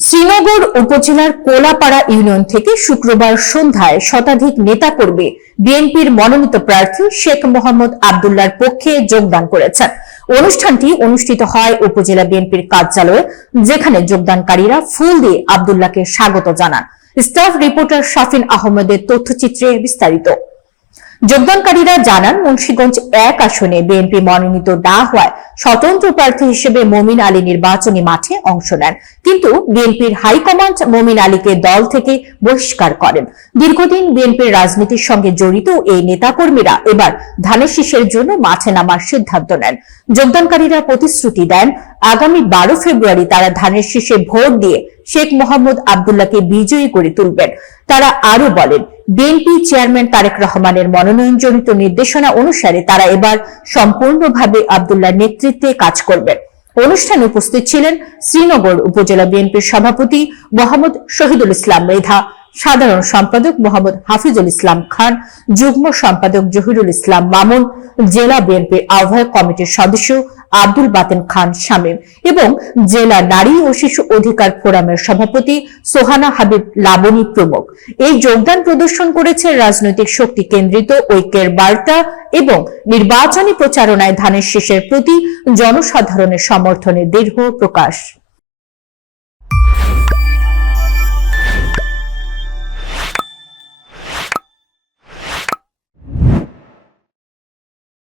শ্রীনগর উপজেলার কোলাপাড়া ইউনিয়ন থেকে শুক্রবার সন্ধ্যায় শতাধিক নেতাকর্মী বিএনপির মনোনীত প্রার্থী শেখ মোহাম্মদ আব্দুল্লাহর পক্ষে যোগদান করেছেন। অনুষ্ঠানটি অনুষ্ঠিত হয় উপজেলা বিএনপির কার্যালয়ে, যেখানে যোগদানকারীরা ফুল দিয়ে আব্দুল্লাহকে স্বাগত জানান। স্টাফ রিপোর্টার শাফিন আহমেদের তথ্যচিত্রে বিস্তারিত। যোগদানকারীরা জানান, মুন্সিগঞ্জ 1 আসনে বিএনপি মনোনীত না হওয়ায় স্বতন্ত্র প্রার্থী হিসেবে মমিন আলী নির্বাচনী মাঠে অংশ নেন, কিন্তু বিএনপির হাইকমান্ড মমিন আলীকে দল থেকে বহিষ্কার করেন। দীর্ঘদিন বিএনপির রাজনীতির সঙ্গে জড়িত এই নেতাকর্মীরা এবার ধানের শীষের জন্য মাঠে নামার সিদ্ধান্ত নেন। যোগদানকারীরা প্রতিশ্রুতি দেন, আগামী 12 ফেব্রুয়ারি তারা ধানের শীষে ভোট দিয়ে শেখ মোহাম্মদ আব্দুল্লাহকে বিজয়ী করে তুলবেন। তারা আরো বলেন, বিএনপি চেয়ারম্যান তারেক রহমানের মনোনয়নজনিত নির্দেশনা অনুসারে তারা এবার সম্পূর্ণভাবে আব্দুল্লাহর নেতৃত্বে কাজ করবেন। অনুষ্ঠানে উপস্থিত ছিলেন শ্রীনগর উপজেলা বিএনপির সভাপতি মোহাম্মদ শহীদুল ইসলাম মৃধা, সাধারণ সম্পাদক মোহাম্মদ হাফিজুল ইসলাম খান, যুগ্ম সম্পাদক জহিরুল ইসলাম মামুন, জেলা বিএনপির আহ্বায়ক কমিটির সদস্য আব্দুল বাতেন খান শামীম এবং জেলা নারী ও শিশু অধিকার ফোরামের সভাপতি সোহানা হাবিব লাবনী প্রমুখ। এই যোগদান প্রদর্শন করেছে রাজনৈতিক শক্তি কেন্দ্রিত ঐক্যের বার্তা এবং নির্বাচনী প্রচারণায় ধানের শীষের প্রতি জনসাধারণের সমর্থনের দৃঢ় প্রকাশ।